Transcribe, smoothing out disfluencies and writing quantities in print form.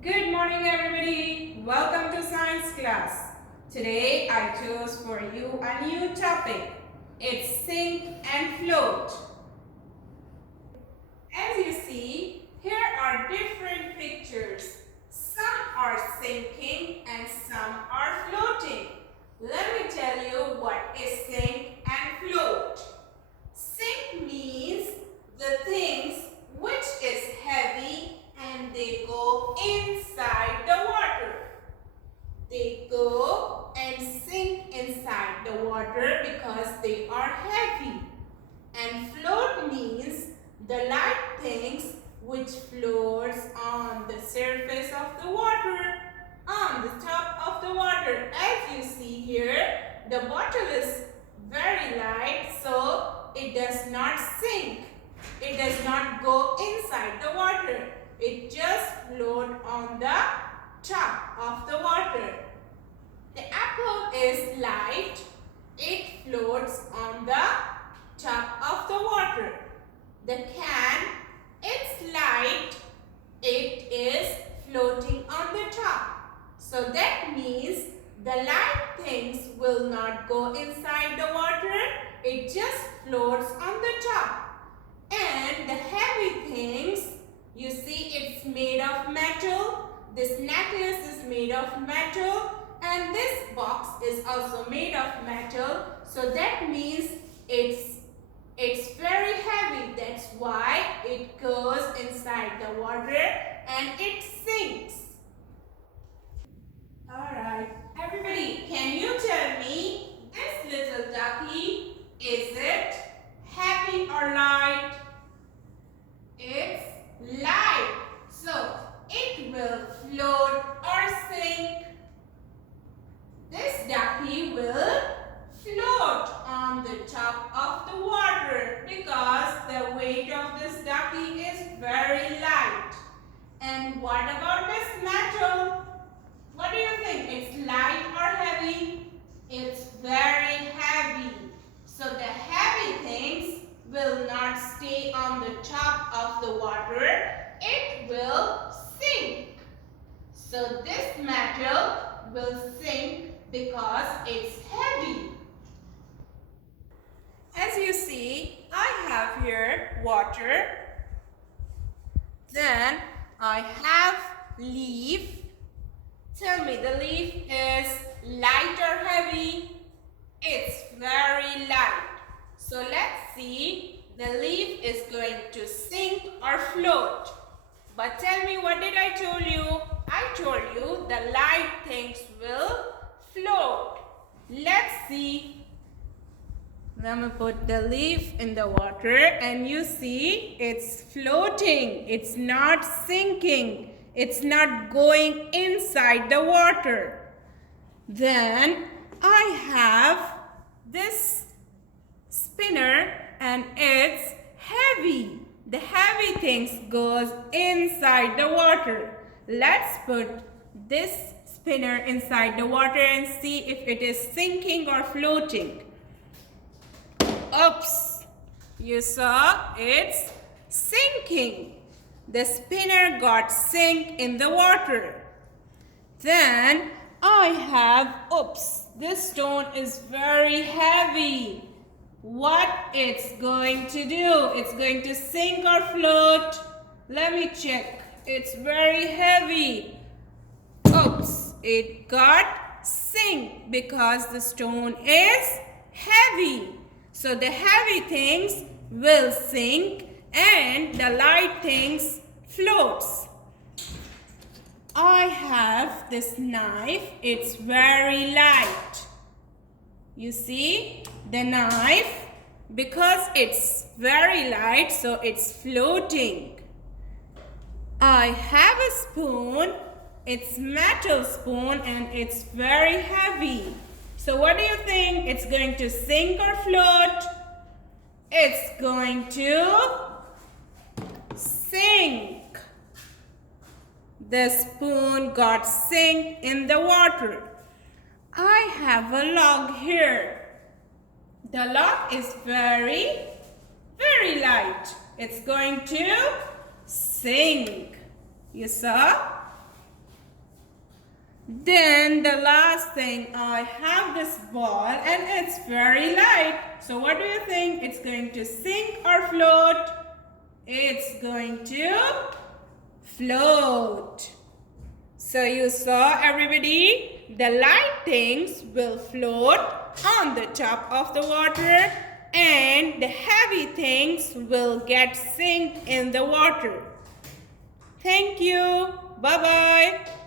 Good morning everybody. Welcome to science class. Today I chose for you a new topic. It's sink and float. As you see, here are different pictures. Some are sinking and some are floating. Let me tell you what is sink and float. Sink means the things which is heavy and they go inside the water. They go and sink inside the water because they are heavy. And float means the light things which floats on the surface of the water, on the top of the water. As you see here, the bottle is very light, so it does not sink. It does not go inside the water. It just floats on the top of the water. The apple is light. It floats on the top of the water. The can, it's light. It is floating on the top. So that means the light things will not go inside the water. It just floats on the top. And the heavy things, you see it's made of metal. This necklace is made of metal. And this box is also made of metal. So that means it's very heavy. That's why it goes inside the water and it sinks. Alright, everybody, can you tell me this little ducky, is it heavy or light? It's light. So it will float or sink. This ducky will float on the top of the water because the weight of this ducky is very light. And what about this metal? What do you think? It's light or heavy? It's very heavy. So the heavy things will not stay on the top of the water. It will sink. So this metal will sink because it's heavy. As you see, I have here water. Then I have leaf. Tell me, the leaf is light or heavy? It's very light. So let's see, the leaf is going to sink or float. But tell me, what did I tell you? I told you the light things will float. Let's see. Let me put the leaf in the water and you see it's floating. It's not sinking. It's not going inside the water. Then I have this spinner and it's heavy. The heavy things goes inside the water. Let's put this spinner inside the water and see if it is sinking or floating. Oops! You saw it's sinking. The spinner got sink in the water. Then I have, oops, this stone is very heavy. What it's going to do? It's going to sink or float? Let me check. It's very heavy. Oops, it got sink because the stone is heavy. So the heavy things will sink and the light things floats. I have this knife. It's very light. You see the knife, because it's very light, so it's floating. I have a spoon. It's metal spoon and it's very heavy. So what do you think? It's going to sink or float? It's going to sink. The spoon got sink in the water. I have a log here. The log is very, very light. It's going to sink. You saw? Then the last thing, I have this ball and it's very light. So what do you think? It's going to sink or float? It's going to float. So you saw, everybody, the light things will float on the top of the water and the heavy things will get sink in the water. Thank you. Bye-bye.